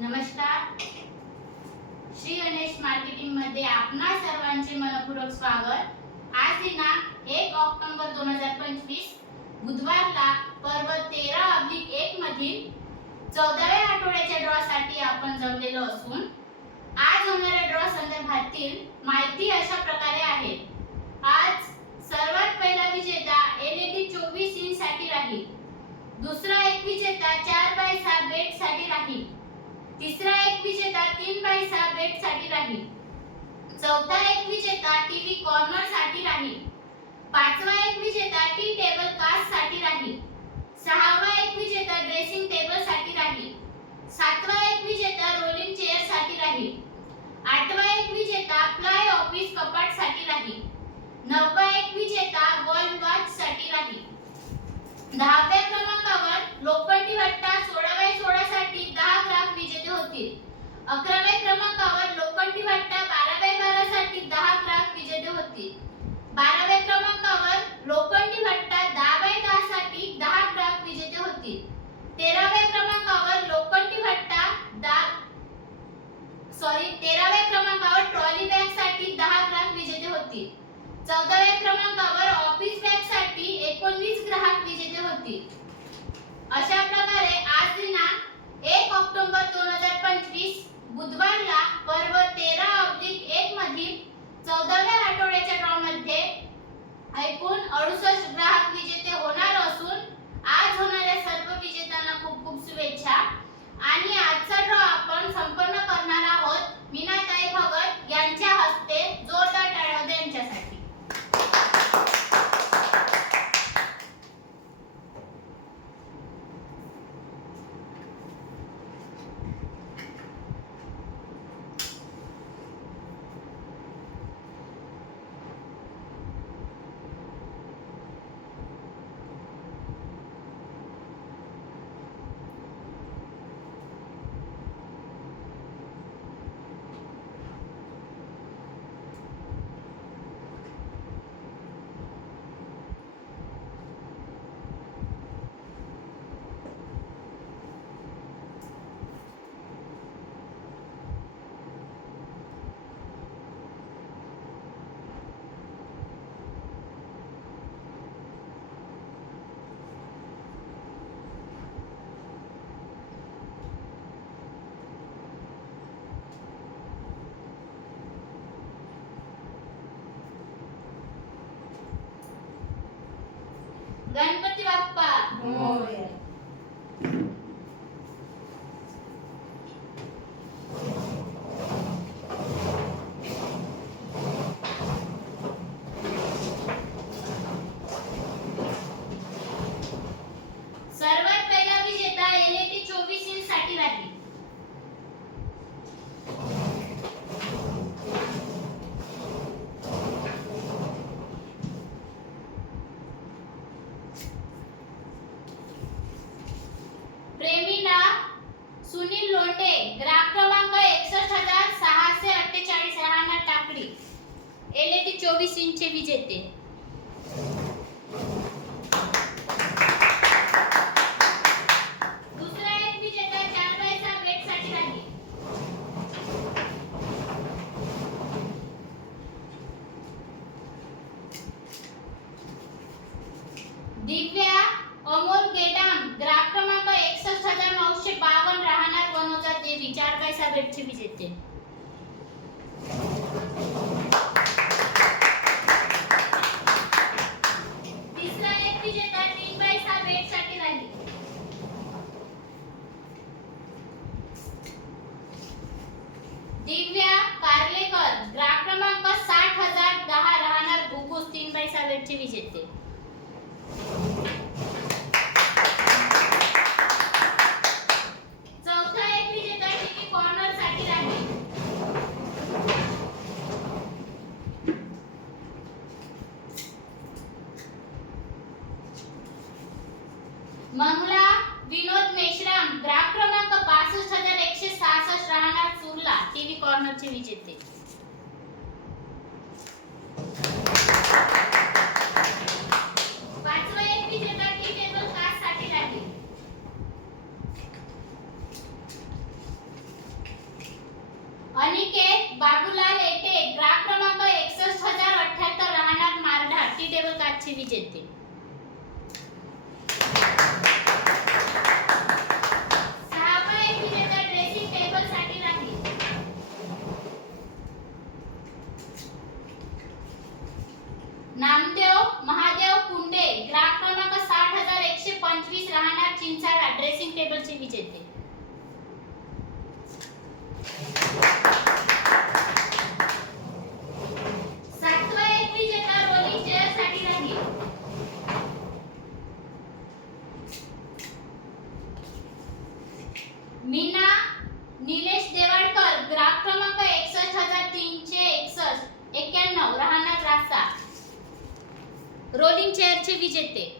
नमस्कार. श्री गणेश मार्केटिंगमध्ये आपणा सर्वांचे मनपूर्वक स्वागत. आज दिनांक एक ऑक्टोबर दोन हजार पंचवीस बुधवारला पर्व तेरा अब्लिक एक मधील चौदाव्या आठवड्याच्या ड्रॉसाठी आपण जमलेलो असून आज होणाऱ्या ड्रॉ संदर्भातील माहिती अशा प्रकारे आहे. आज सर्वात पहिला विजेता एलईडी चोवीस इंच साठी राहील. दुसरा एक विजेता चार बाय सहा बेडसाठी राहील. तिसरा एक विजेता तीन पैसा बेटसाठी राहील. चौथा एक विजेता टीव्ही कॉर्नरसाठी राहील. पाचवा एक विजेता टी गणपती बाप्पा એલેથી ચોવીસ ઇંચે વીજ હતી દિવ્યા કાર્લેકર ગ્રાહક क्रमांक साठ हजार दहा राहणार भुकुस्तीनबाई साहेबांचे विजेते अनिकेत बाबूलाल येथे ग्राहक क्रमांक एकसष्ट हजार अठ्ठ्याहत्तर राहणार मारधाड. टी टेबल विजेते. निलेश देवाडकर ग्राहक क्रमांक एकसष्ट हजार तीनशे एकसष्ट एक्क्याण्णव राहणार रास्ता. रोलिंग चेअरचे विजेते.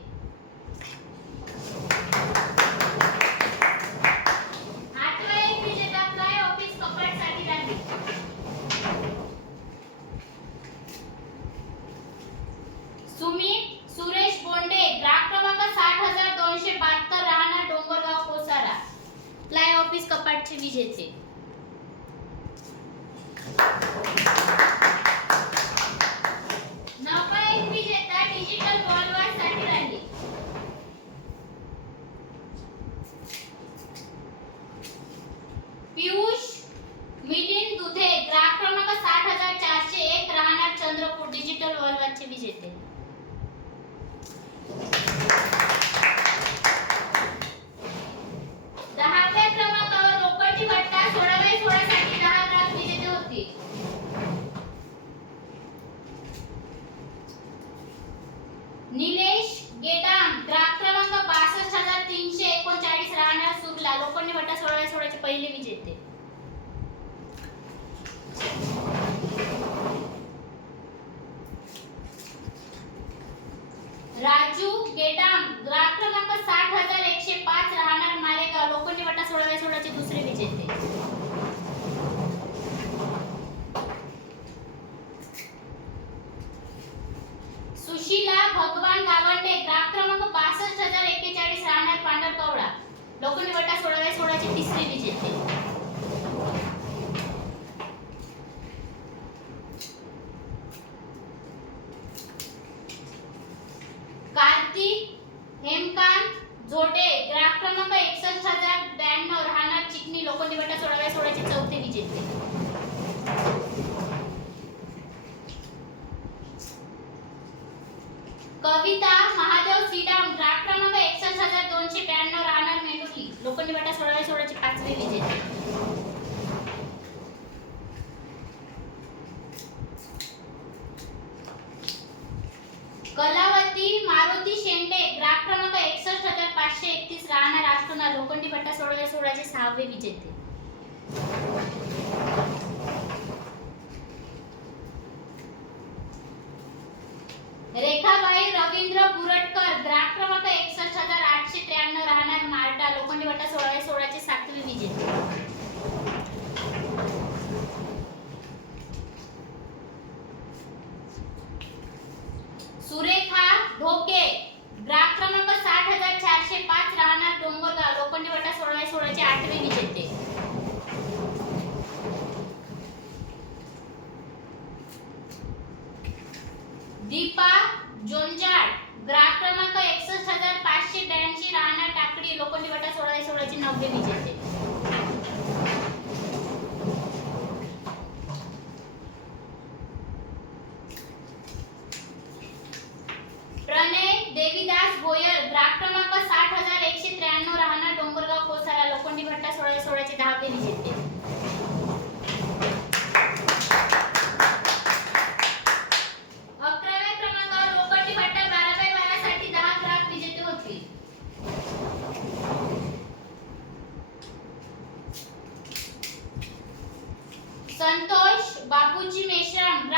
ಕಾವೇರಿ ಜಯಂತಿ पट्टा दहा विजेते संतोष बापूजी मेश्राम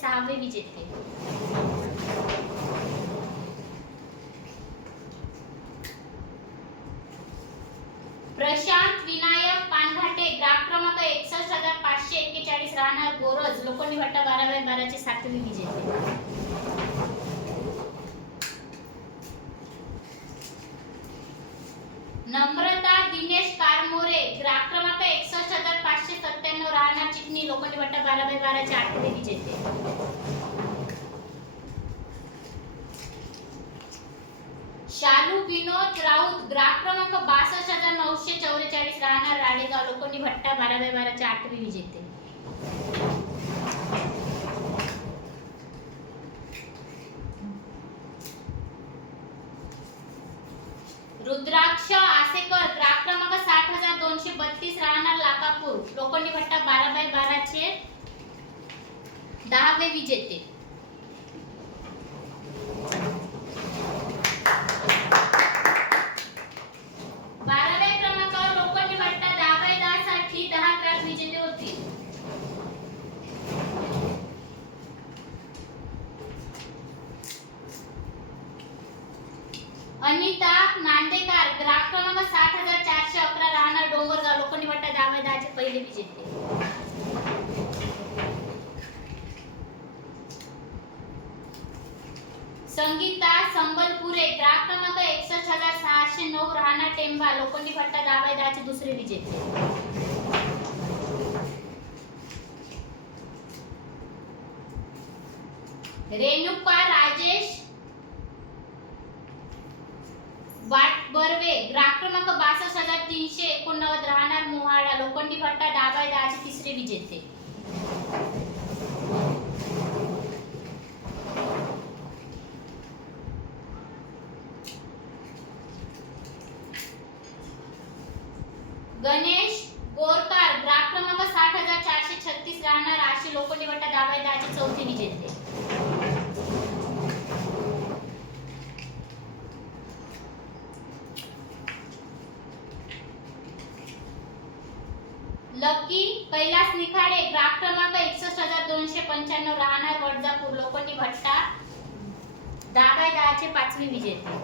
सहावे विजेते e प्रशांत विनायक पानघाटे ग्राफ क्रमांक एकसष्ट हजार पाचशे एक्केचाळीस राहणार गोरज लोखंडी भट्टा बारा बाय बाराचे सातवे विजेते. नम्रता दिनेश कारमोरे ग्राफ क्रमांक एकसष्ट हजार पाचशे सत्त्याण्णव राहणार चिटणी लोखंडी भट्टा बारा बाय बाराचे आठवे विजेते शालू विनोद राऊत ग्राफ क्रमांक बासष्ट हजार नऊशे चौवेचाळीस राहणार राळेगाव लोखंडी भट्टा बारा बाय बाराचे आठवे विजेते रुद्राक्ष भट्टा बारा बाय बाराचे दहावे विजेते बाराव्या क्रमांकावर लोखंडी भट्टा दहा बाय दहा साठी दहा क्रॅक विजेते होतील अनिता नांदेकर ग्राफ क्रमांक साठ हजार चारशे अकरा राहणार डोंगरगाव लोखंडी भट्टा दहा बाय दहाचे पहिले विजेते संगीता संबलपुरे ग्राहक क्रमांक एकसष्ट हजार सहाशे नऊ राहणार टेंबा लोखंडी भट्टा दहा दुसरे विजेते. रेणुका राजेश वाट बर्वे ग्राफ क्रमांक बासष्ट हजार तीनशे एकोणनव्वद राहणार मोहाळा. लोखंडी भट्टा डाबाय बाय दहाचे तिसरे विजेते. गणेश गोरकार ग्राफ क्रमांक साठ हजार चारशे छत्तीस राहणार. आशी लोखंडी भट्टा दाबाय दहाचे चौथे विजेते. कैलास निखाडे ग्राफ क्रमांक एकसष्ट हजार दोनशे पंच्याण्णव राहणार वडजापूर लोखंडी भट्टा. दहा बाय दहाचे पाचवी विजेते.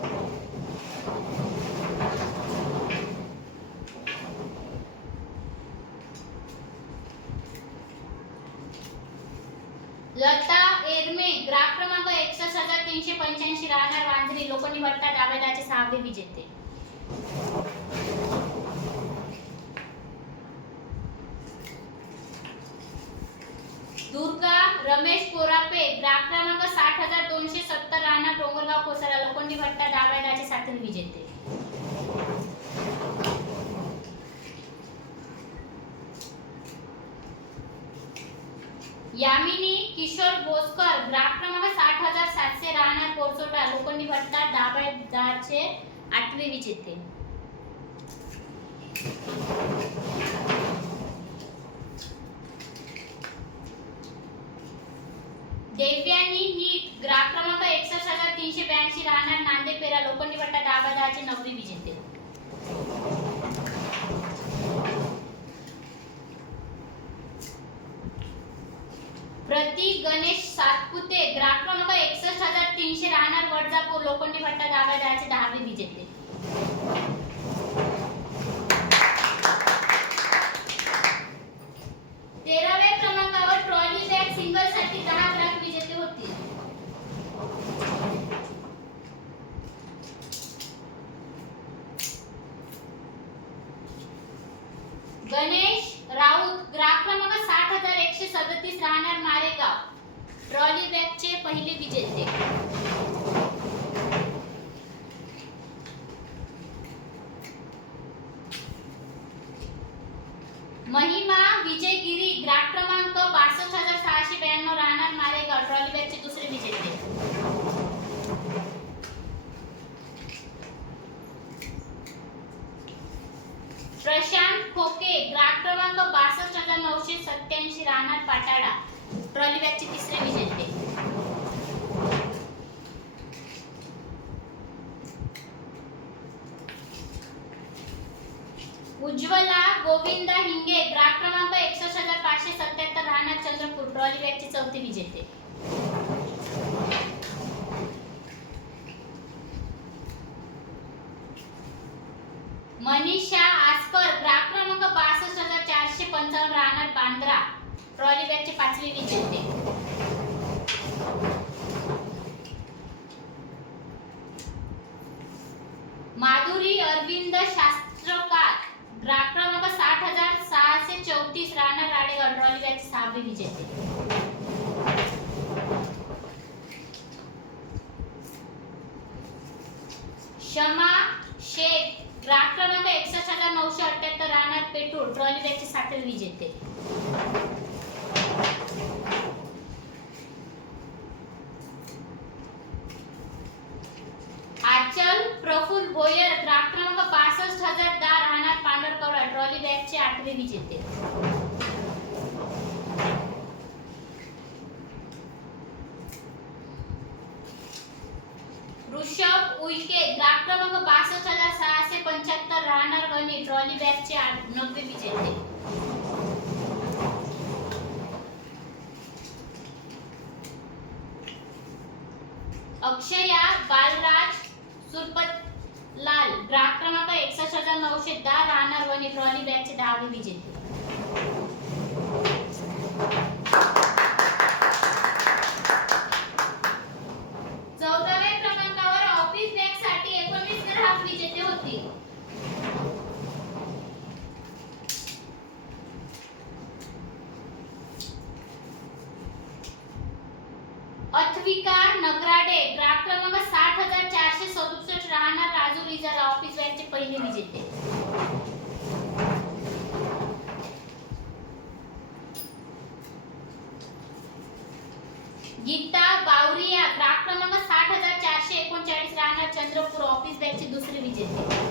लता एरमे ग्राफ क्रमांक एकसष्ट हजार तीनशे पंच्याऐंशी राहणार वांजरी लोखंडी भट्टा दहा बाय दहाचे सहावे विजेते दुर्गा रमेश कोरापे ग्राफ क्रमांक साठ हजार दोनशे सत्तर राहणार डोंगरगाव कोसरा लोखंडी भट्टा दहा बाय सातवे विजेते. यामिनी किशोर बोसकर ग्राफ क्रमांक साठ हजार सातशे राहणार पोरसोटा लोखंडी भट्टा दहा दहाचे आठवे विजेते देव्यानी नीट ग्राफ क्रमांक एकसष्ट हजार तीनशे ब्याऐंशी राहणार नांदेपेरा लोखंडी भट्टा नवरी विजेते. प्रति गणेश सातपुते ग्राफ क्रमांक एकसष्ट हजार तीनशे राहणार वडजापूर लोखंडी भट्टा दहा दहाचे दहावे विजेते तेराव्या क्रमांकावर ट्रॉली बॅग सिंगलसाठी दहा ग्राहक विजेते होतील गणेश राऊत ग्राफ क्रमांक साठ हजार एकशे सदतीस राहणार मारेगाव ट्रॉली बॅगचे पहिले विजेते महिमा विजयगिरी ग्राफ क्रमांक बासष्ट हजार सहाशे ब्याण्णव राहणार मारेगाव. ट्रॉली बॅगचे दुसरे विजेते. प्रशांत खोके ग्राफ क्रमांक बासष्ट हजार नऊशे सत्याऐंशी राहणार पाटाळा. ट्रॉली बॅगचे तिसरे विजेते उज्ज्वला गोविंद हिंगे ग्राफ क्रमांक एकसष्ट हजार पाचशे सत्याहत्तर राहणार चंद्रपूर ट्रॉली बॅगचे चौथे विजेते मनीषा आस्कर ग्राहक क्रमांक बासष्ट हजार चारशे पंचावन्न राहणार बांद्रा. ट्रॉली बॅगचे पाचवी विजेते. माधुरी अरविंद शास्त्रकार ग्राहक क्रमांक साठ हजार सहाशे चौतीस राहणार राडेगड ट्रॉली बॅगचे सहावी विजेते शमा शेख ग्राफ क्रमांक एकसष्ट हजार नऊशे अठ्याहत्तर राहणार पेट्रोल ट्रॉली बॅगचे सातवे विजेते आचल प्रफुल्ल भोयर ग्राफ क्रमांक पासष्ट हजार दहा राहणार पांढरकवडा ट्रॉली बॅगचे आठवे विजेते ऋषभ उईके ग्राफ गणी बैग बॅगचे आठ- नववे विजेते. अक्षया बालराज सुरपत लाल ग्राहक क्रमांक एकसष्ट हजार नऊशे दहा राहणार वणी ट्रॉली बॅगचे दहावे विजेते चौदाव्या क्रमांकावर ऑफिस बॅगसाठी एकोणीस ग्राहक विजेते होतील अथविका नगराडे ग्राफ क्रमांक साठ हजार चारशे सदुसष्ट राहणार राजू रिजाला ऑफिस बॅगचे पहिले विजेते गीता बावरिया ग्राफ क्रमांक साठ हजार चारशे एकोणचाळीस राहणार चंद्रपूर ऑफिस बॅगचे दुसरे विजेते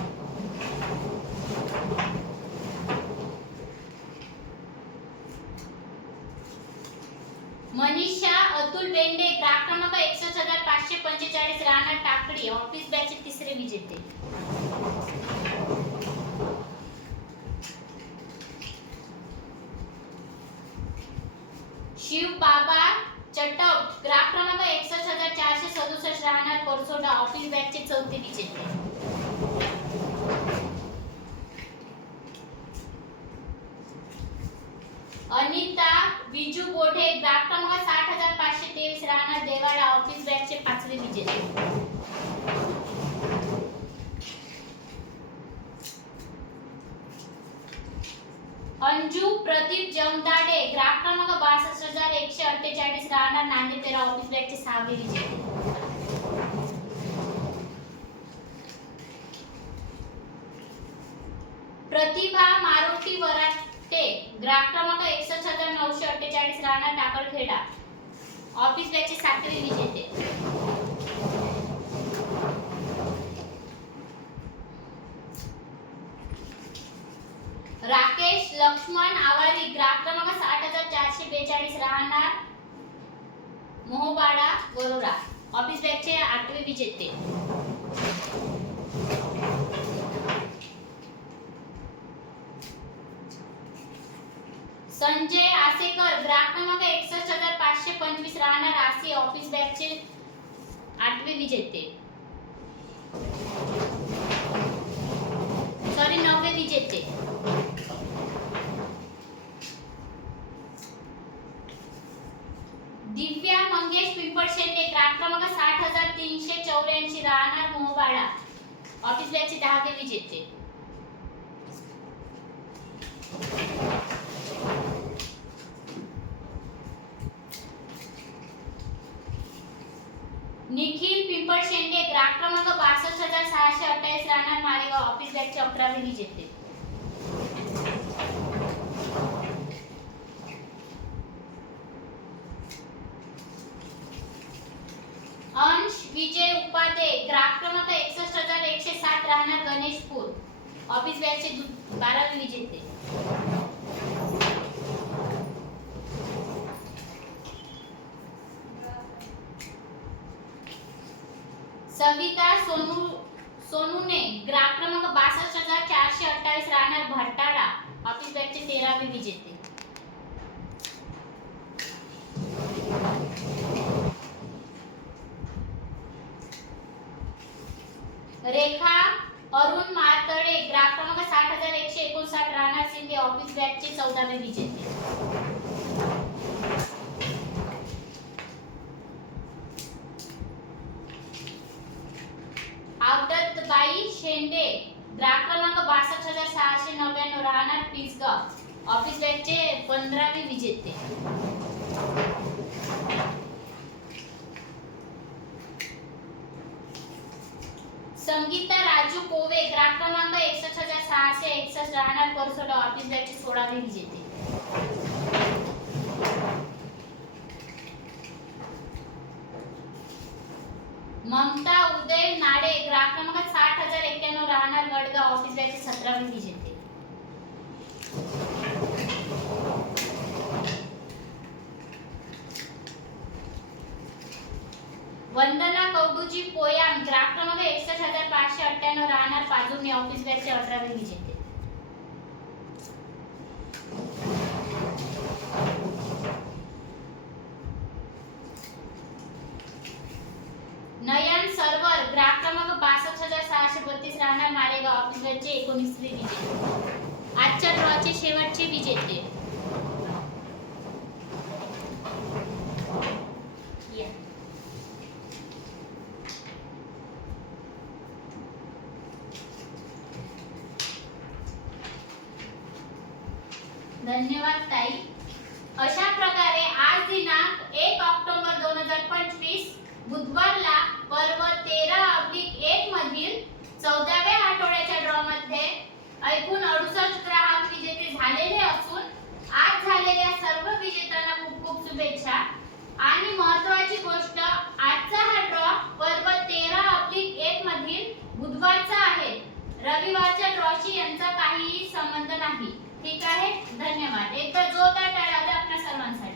मनीषा अतुल बेंडे ग्राहक क्रमांक एकसष्ट हजार पाचशे पंचेचाळीस राणा टाकडी ऑफिस बॅचे तिसरे विजेते. शिव बाबा चटप ग्राहक क्रमांक एकसष्ट हजार चारशे सदुसष्ट राहणार परसोडा ऑफिस बॅगचे चौथे विजेते. अनिता विजू बोढे ग्राहक क्रमांक साठ हजार पाचशे तेवीस राहणार देवाडा ऑफिस बॅगचे पाचवे विजेते अंजू प्रदीप जमदाडे ग्राफ क्रमांक बासष्ट हजार एकशे अठ्ठेचाळीस राहणार नांदेपेरा ऑफिस बॅगचे सहावे विजेते प्रतिभा मारुती ते ग्राफ क्रमांक एकसष्ट हजार नऊशे अठ्ठेचाळीस राहणार टाकळखेडा ऑफिस बॅचे सातवे विजेते. राकेश लक्ष्मण आवारी ग्राफ क्रमांक साठ हजार चारशे बेचाळीस राहणार. मोहबाडा वरोरा. ऑफिस बॅगचे आठवे विजेते. संजय आसेकर ग्राहक क्रमांक एकसष्ट हजार पाचशे पंचवीस राहणार आसी ऑफिस बॅगचे आठवे विजेते. सॉरी नववे विजेते. दिव्या मंगेश पिंपळशेंडे ग्राहक क्रमांक साठ हजार तीनशे चौऱ्याऐंशी राहणार मोहबाळा. ऑफिस बॅगचे दहावे विजेते निखिल पिंपळशेंडे ग्राफ क्रमांक बासष्ट हजार सहाशे अठ्ठावीस राहणार मारेगाव ऑफिस बॅगचे अकरावे विजेते विजय उपाध्ये ग्राहक क्रमांक एकसष्ट हजार एकशे सात राहणार गणेशपूर. ऑफिस बॅचचे बारावी विजय विजेते सविता सोनू सोनूने ग्राफ क्रमांक बासष्ट हजार चारशे अठ्ठावीस राहणार भट्टाळा ऑफिस बॅचचे तेरावे विजेते रेखा अरुण मातळे ग्राफ क्रमांक साठ हजार एकशे एकोणसाठ राहणार शिंदे ऑफिस बॅचचे चौदावे विजेते. बाई शेंडे ग्राफ क्रमांक बासष्ट हजार सहाशे नव्याण्णव राहणार पिसगाव ऑफिस बॅगचे पंधरावे विजेते. संगीता राजू कोवे ग्राफ क्रमांक एकसष्ट हजार सहाशे एकसष्ट राहणार परसोडा ऑफिस बॅचचे सोळावी विजेते ममता उदय नाडे ग्राफ क्रमांक साठ हजार एक्क्याण्णव राहणार गडगाव ऑफिस बॅचचे सतरावी विजेते कौडूजी पोयाम ग्राहक क्रमांक एकसष्ट हजार पाचशे अठ्ठ्याण्णव राहणार पाजुर्णी ऑफिस बॅचचे अठरावे विजेते नयन सर्वर ग्राहक क्रमांक बासष्ट हजार सहाशे बत्तीस राहणार मालेगाव ऑफिस बॅचचे एकोणीस विजेते आजच्या ड्रॉचे शेवटचे विजेते. धन्यवाद ताई. अशा प्रकारे आज दिनांक एक ऑक्टोबर दोन हजार पंचवीस बुधवारला पर्व तेरा अब्लिक एक मधील चौदाव्या आठवड्याच्या ड्रॉ मध्ये अडुसष्ट ग्राहक विजेते झालेले असून आज झालेल्या सर्व विजेत्यांना खूप खूप शुभेच्छा. आणि महत्वाची गोष्ट आजचा हा ड्रॉ पर्व तेरा अब्लिक एक मधील बुधवारचा आहे. रविवारच्या ड्रॉशी यांचा काहीही संबंध नाही. ठीक आहे? धन्यवाद. एकदा जोरदार टाळा आपल्या सर्वांसाठी.